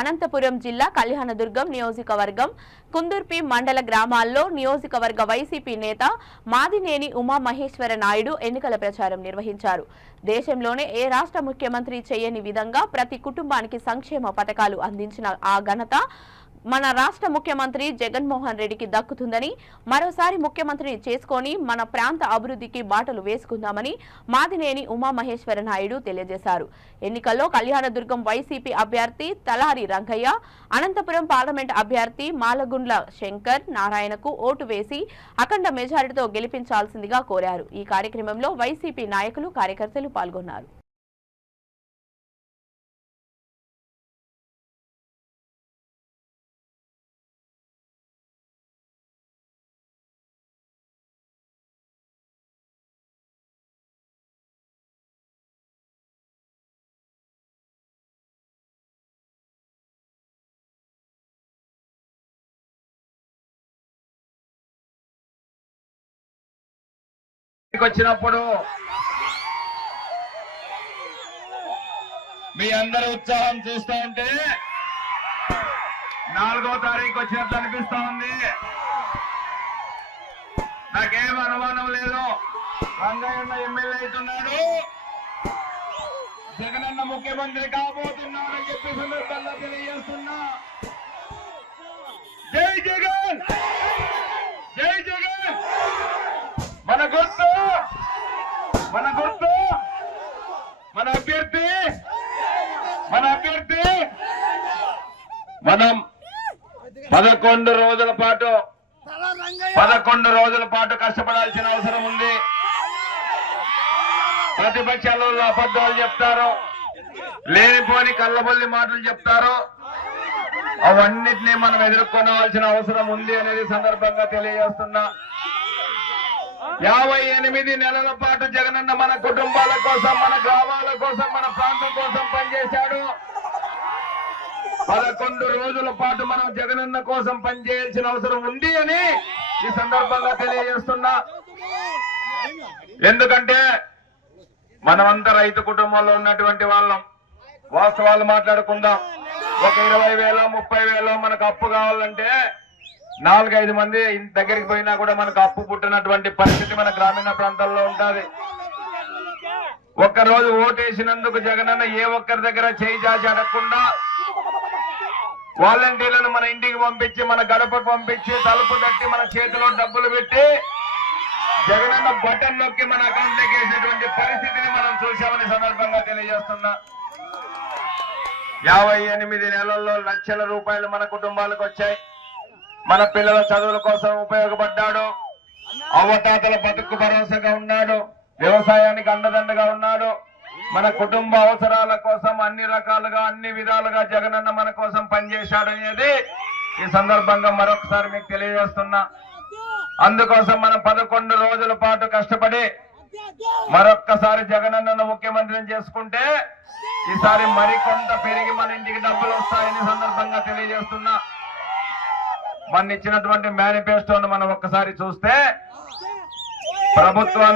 అనంతపురం జిల్లా కళ్యాణదుర్గం నియోజకవర్గం కుందుర్పి మండల గ్రామాల్లో నియోజకవర్గ వైసీపీ నేత మాదినేని ఉమామహేశ్వర నాయుడు ఎన్నికల ప్రచారం నిర్వహించారు. దేశంలోనే ఏ రాష్ట్ర ముఖ్యమంత్రి చేయని విధంగా ప్రతి కుటుంబానికి సంక్షేమ పథకాలు అందించిన ఆ ఘనత మన రాష్ట్ర ముఖ్యమంత్రి జగన్మోహన్ రెడ్డికి దక్కుతుందని, మరోసారి ముఖ్యమంత్రిని చేసుకొని మన ప్రాంత అభివృద్ధికి బాటలు వేసుకుందామని మాదినేని ఉమామహేశ్వర నాయుడు తెలియజేశారు. ఎన్నికల్లో కళ్యాణదుర్గం వైసీపీ అభ్యర్థి తలారి రంగయ్య, అనంతపురం పార్లమెంట్ అభ్యర్థి మాలగుండ్ల శంకర్ నారాయణకు ఓటు వేసి అఖండ మెజారిటీతో గెలిపించాల్సిందిగా కోరారు. ఈ కార్యక్రమంలో వైసీపీ నాయకులు, కార్యకర్తలు పాల్గొన్నారు. వచ్చినప్పుడు మీ అందరి ఉత్సాహం చూస్తూ ఉంటే 4వ తారీఖు వచ్చినట్లు అనిపిస్తా ఉంది. నాకేం అనుమానం లేదు. రంగయ్య ఎమ్మెల్యే అవుతున్నాడు, జగనన్న ముఖ్యమంత్రి కాబోతున్నాడని చెప్పి సందర్భంగా తెలియజేస్తున్నా. జై జగన్, జై జగన్. మన గుర్తు మన అభ్యర్థి మనం 11 రోజుల పాటు కష్టపడాల్సిన అవసరం ఉంది. ప్రతిపక్షాలు అబద్ధాలు చెప్తారు, లేనిపోని కళ్ళబొల్లి మాటలు చెప్తారు. అవన్నిటినీ మనం ఎదుర్కొనవలసిన అవసరం ఉంది అనేది సందర్భంగా తెలియజేస్తున్నా. 58 నెలల పాటు జగనన్న మన కుటుంబాల కోసం, మన గ్రామాల కోసం, మన ప్రాంతం కోసం పనిచేశాడు. 11 రోజుల పాటు మనం జగనన్న కోసం పనిచేయాల్సిన అవసరం ఉంది అని ఈ సందర్భంగా తెలియజేస్తున్నా. ఎందుకంటే మనమంతా రైతు కుటుంబంలో ఉన్నటువంటి వాళ్ళం. వాస్తవాలు మాట్లాడుకుందాం. ఒక 20,000 30,000 మనకు అప్పు కావాలంటే 4-5 మంది దగ్గరికి పోయినా కూడా మనకు అప్పు పుట్టినటువంటి పరిస్థితి మన గ్రామీణ ప్రాంతాల్లో ఉంటుంది. ఒక్కరోజు ఓటేసినందుకు జగనన్న ఏ ఒక్కరి దగ్గర చేయి చాచి అడగకుండా వాలంటీర్లను మన ఇంటికి పంపించి, మన గడపకు పంపించి, తలుపు తట్టి మన చేతిలో డబ్బులు పెట్టి జగనన్న బటన్ నొక్కి మన అకౌంట్లోకి వేసేటువంటి పరిస్థితిని మనం చూసామని సందర్భంగా తెలియజేస్తున్నా. 58 నెలల్లో లక్షల రూపాయలు మన కుటుంబాలకు వచ్చాయి. మన పిల్లల చదువుల కోసం ఉపయోగపడ్డాడు. అవ్వతాతల బతుకు భరోసాగా ఉన్నాడు. వ్యవసాయానికి అండదండగా ఉన్నాడు. మన కుటుంబ అవసరాల కోసం అన్ని రకాలుగా, అన్ని విధాలుగా జగనన్న మన కోసం పనిచేశాడు అనేది ఈ సందర్భంగా మరొకసారి మీకు తెలియజేస్తున్నా. అందుకోసం మనం 11 రోజుల పాటు కష్టపడి మరొక్కసారి జగనన్నను ముఖ్యమంత్రిని చేసుకుంటే ఈసారి మరికొంత పెరిగి మన ఇంటికి డబ్బులు వస్తాయని సందర్భంగా తెలియజేస్తున్నా. మన ఇచ్చినటువంటి మేనిఫెస్టోను మనం ఒక్కసారి చూస్తే ప్రభుత్వాన్ని